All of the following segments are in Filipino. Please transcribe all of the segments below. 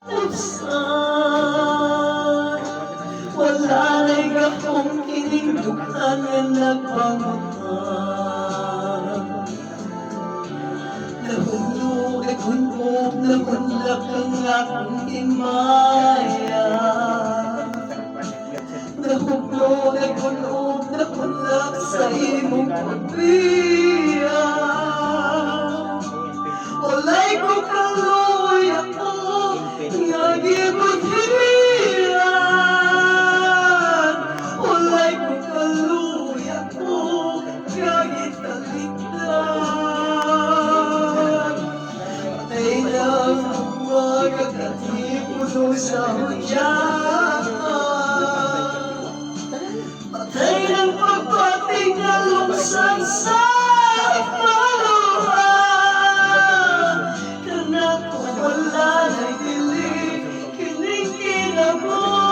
Tupsan, wala na'y gakong kinindugtan nga nagpangutan. Nahulog at hunog, nahulak ang akong himaya. Nahulog at hunog, nahulak sa imong pagbiya. Walay ko kaluoy ako, nga gibuthiran. Walay ko kaluoy ako, nga gitalikdan. Patay na ang mga katipuno sa hunyahan. Patay ng pagpating na luksang sa ipaluhan. Kanako wala na'y dilig, kining kinabuhi.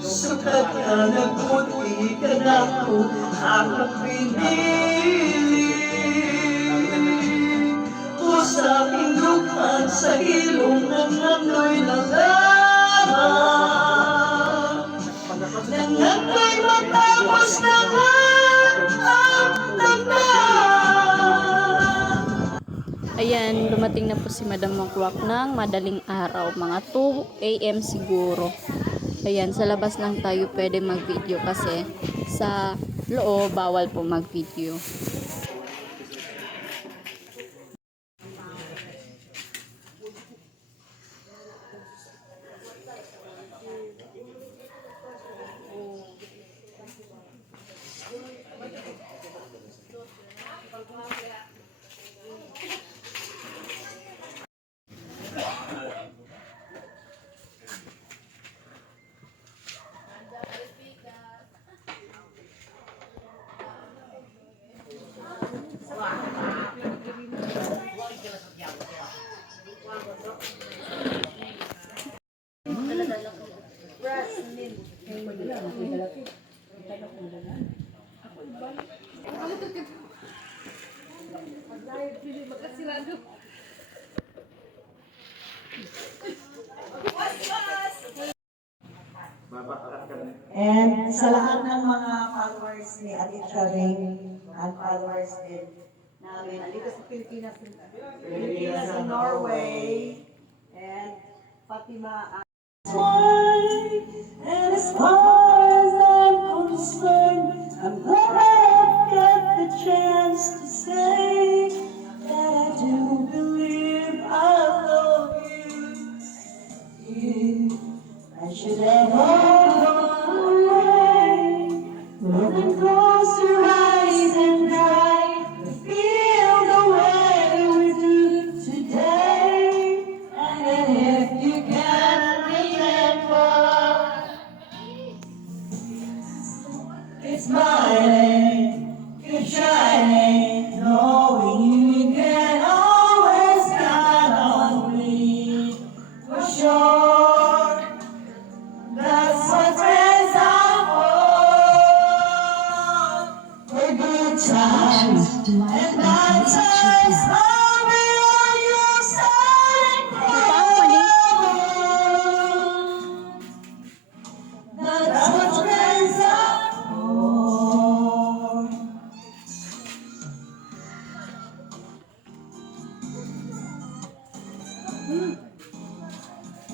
Sukat ka nagputi, kanako ako pinili. O sa indukan sa ilong ng nandoy na lamang. Nangandoy matapos naman ang laman. Ayan, dumating na po si Madam Makwak ng madaling araw, mga 2 AM siguro. Ayan, sa labas lang tayo pwede mag-video kasi sa loob bawal po mag-video. And sa lahat ng mga followers ni Ate Charing at followers din namin, dito sa Pilipinas, sa Norway, and Fatima. And as far as I'm concerned, I'm glad I got the chance to say that I do believe I love you. I should have gone away, moving close your eyes and try to feel the way we do today. And if you can't remember, it's my name, you're shining, knowing you can always count on me, for sure. That's what friends are for good times and bad times. I'll be on your side forever. That's what friends are for.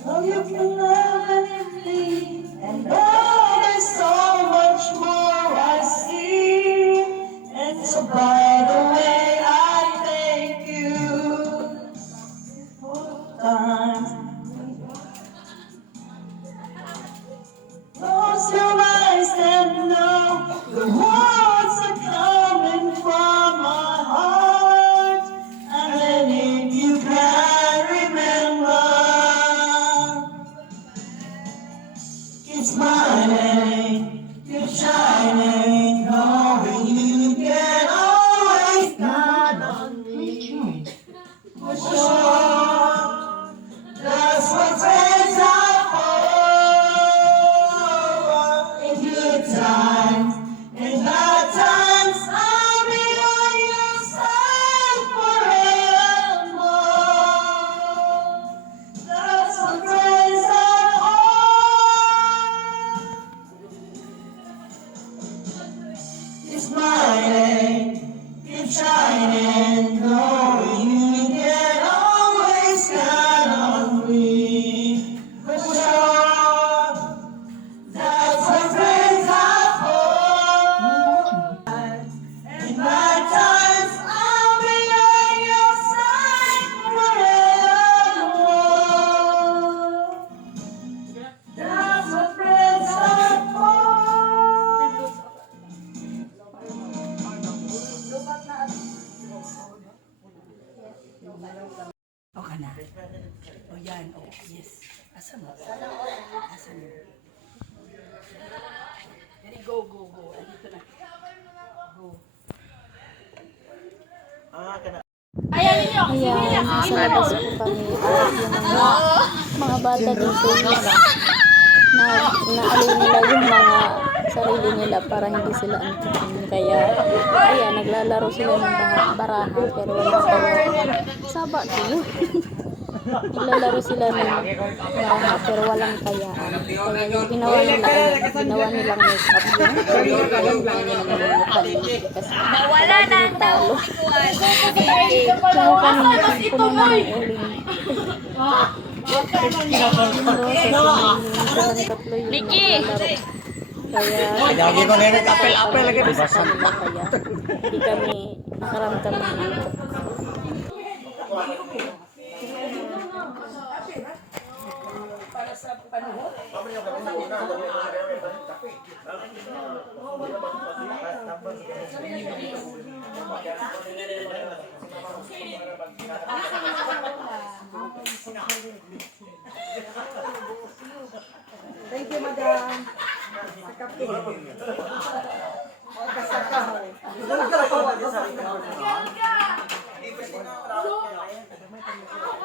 Oh, you can love anything, and oh, there's so much more I see. And so by the way, I thank you for times. Close your eyes and know the words are coming from my heart. And then if you can remember, it's my na. O yan, o, yes. Asa mo? Asa mo? Ready, go, go, go. Andito na. Go. Ayan, sa labas po kami. At yung mga bata din po nila naalin nila yung mga sarili nila para hindi sila antukin. Kaya, ayan, naglalaro sila ng baraha pero walang kaya. Saba kayo. Naglalaro sila ng baraha pero walang kayaan. Kaya yung ginawa nila, ginawa nilang make-up yung kasi wala na talo. Kaya kami puno ng uling. Mickey! Kaya Lagi ko na nag-apel-apel lagi. kaya hindi kami nakaramdam ng antok. Para sa panuhot. Thank you, madam. Sa kape. O, kasakaw.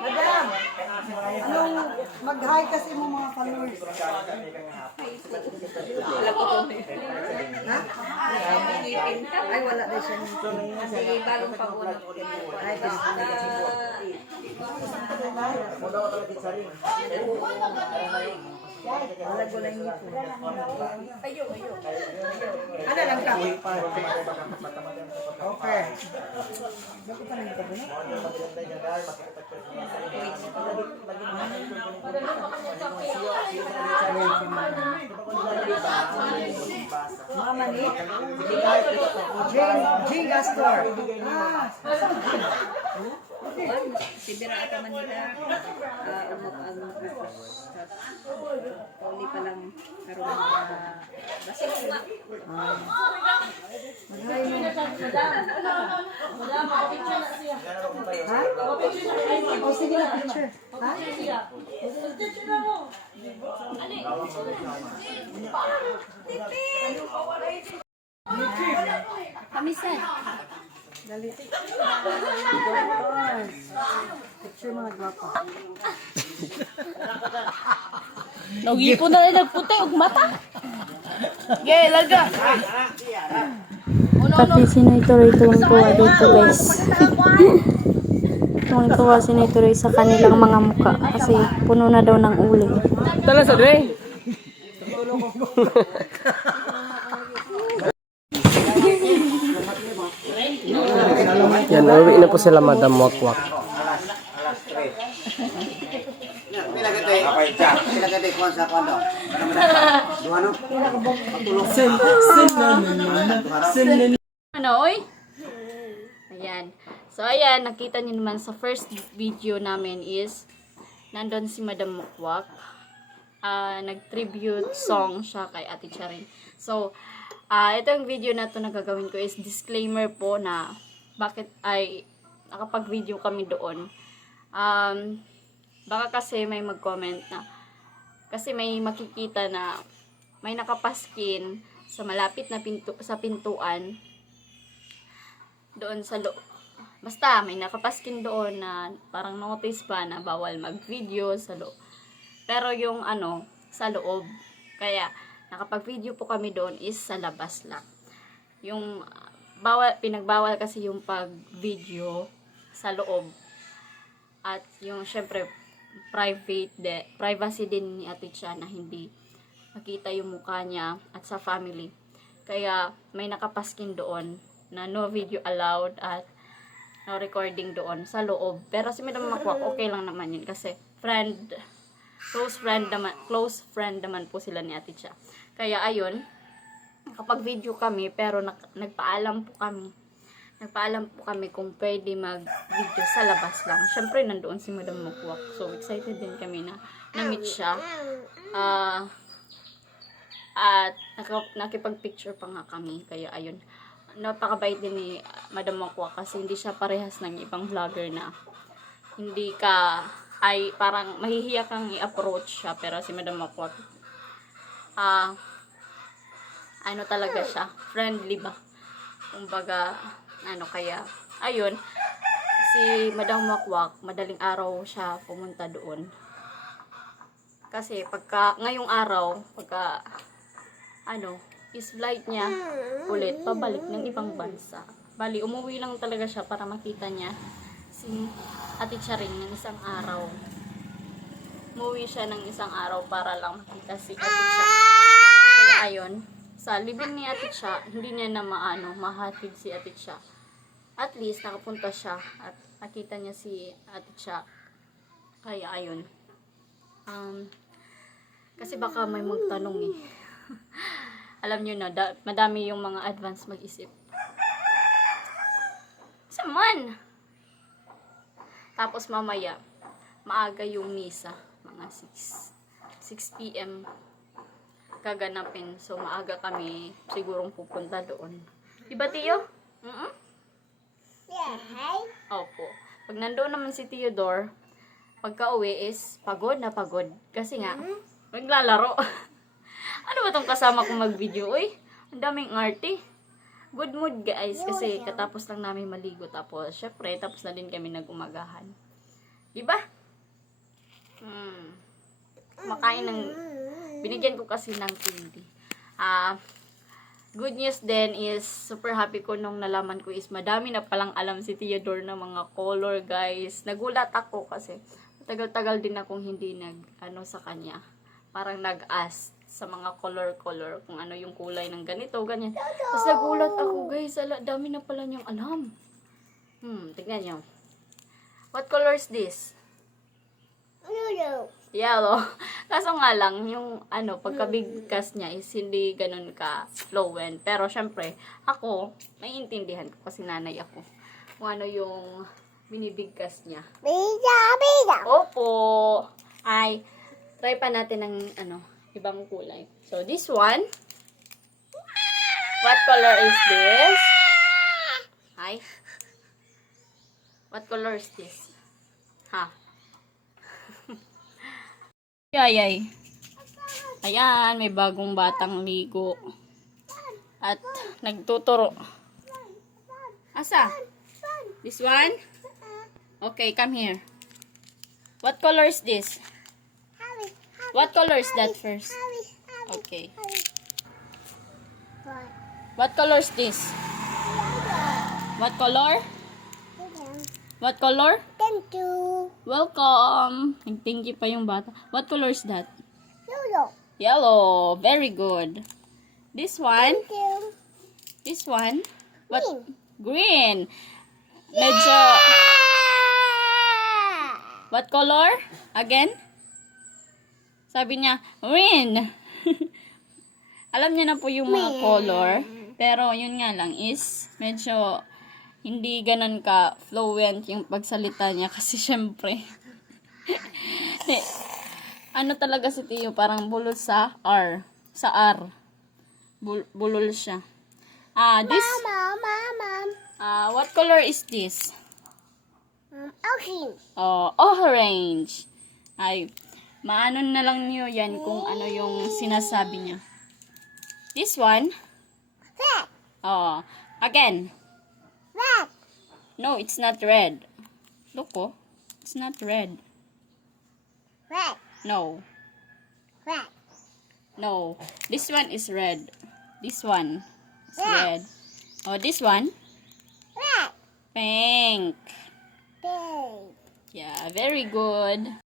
Madam, anong mag-hi kasi mo mga followers? Ha? Ay, wala na siya. Sige, bagong pag-una ko. Ay, wala ko lang ito. Ayo. Ano lang ka? Okay. Bakit pa nang ito ba? Mama ni? Jane Gastor. Sibira ata Manila. Pauli pa lang karon basi Ha? O, sige na, picture. Ha? Kamisan. Dali. Picture mga gwapa. Nagipo na rin nagputi og mata. Okay, larga. Tapi sinitory tuwang-tuwa dito guys. Tuwang-tuwa sinitory sa kanilang mga muka kasi puno na daw ng uling. Tala sa dre. Yan, uwi na po sila Madam Wakwak. Ano, oy? Ayan. So, ayan, nakita niyo naman sa first video namin is nandun si Madam Mukwak. Nag-tribute song siya kay Ate Charing. So, itong video na to na gagawin ko is disclaimer po na bakit ay nakapag-video kami doon. Baka kasi may mag-comment na kasi may makikita na may nakapaskin sa malapit na sa pintuan doon sa basta may nakapaskin doon na parang notice pa na bawal mag-video sa loob. Pero yung sa loob. Kaya nakapag-video po kami doon is sa labas lang. Yung pinagbawal kasi yung pag-video sa loob. At yung syempre privacy din ni Ate Cha na hindi makita yung mukha niya at sa family. Kaya may nakapaskin doon na no video allowed at no recording doon sa loob. Pero si Madam Makwak okay lang naman yun kasi close friend naman po sila ni Ate Cha. Kaya ayun, kapag video kami pero nagpaalam po kami kung pwede mag-video sa labas lang. Syempre, nandoon si Madam Makwak. So, excited din kami na na-meet siya. At nakipag-picture pa nga kami. Kaya, ayun. Napakabait din ni Madam Makwak kasi hindi siya parehas ng ibang vlogger na hindi ka, ay parang mahihiya kang i-approach siya. Pero si Madam Makwak, ano talaga siya, friendly ba? Kumbaga, ano kaya, ayun, si Madam Makwak, madaling araw siya pumunta doon. Kasi pagka, ngayong araw, pagka, is flight niya ulit, pabalik ng ibang bansa. Bali, umuwi lang talaga siya para makita niya si Ate Charing ng isang araw. Umuwi siya ng isang araw para lang makita si Ate Cha. Kaya ayun, sa libing ni Ate Cha, hindi niya na mahatid si Ate Cha. At least, nakapunta siya at nakita niya si Ate Cha. Kaya ayun. Kasi baka may magtanong eh. Alam niyo na, madami yung mga advance mag-isip. Saman! Tapos mamaya, maaga yung misa, mga 6 p.m. kaganapin. So, maaga kami sigurong pupunta doon. Diba, Tiyo? Opo. Pag nandoon naman si Theodore, pagka uwi is pagod na pagod. Kasi nga, maglalaro. Ano ba tong kasama kong mag-video? Uy, ang daming arty. Good mood guys, kasi katapos lang namin maligo. Tapos, syempre, tapos na din kami nag-umagahan. Diba? Makain ng, binigyan ko kasi ng candy. Good news din is, super happy ko nung nalaman ko is, madami na palang alam si Theodore ng mga color guys. Nagulat ako kasi, tagal-tagal din akong hindi sa kanya. Parang nag-ask sa mga color kung ano yung kulay ng ganito, ganyan. Tapos nagulat ako guys, dami na pala niyang alam. Tignan niyo. What color is this? Yellow. Kaso nga lang, yung pagkabigkas niya is hindi ganun ka fluent. Pero syempre, ako, naiintindihan ko kasi nanay ako. Kung ano yung binibigkas niya. Opo. Ay, try pa natin ng ibang kulay. So, this one. What color is this? Hi. What color is this? Ha? Yay. Ayan, may bagong batang ligo. At nagtuturo. Asa? This one? Okay, come here. What color is this? What color is that first? Okay. What color is this? What color? What color? Thank you. Welcome. Thank you pa yung bata. What color is that? Yellow. Yellow. Very good. This one? Thank you. This one? What? Green. Medyo... What color? Again? Sabi niya, green. Alam niya na po yung mga color. Pero yun nga lang is, medyo hindi ganun ka fluent yung pagsalita niya. Kasi syempre, talaga si Tio, parang bulol sa R. Sa R. Bulol siya. This, what color is this? Orange. Orange. Ay, maano na lang niyo yan kung ano yung sinasabi niya. This one? Red. Again. Red. No, it's not red. Look, it's not red. Red. No. Red. No. This one is red. This one is Red. red. This one? Red. Pink. Pink. Yeah, very good.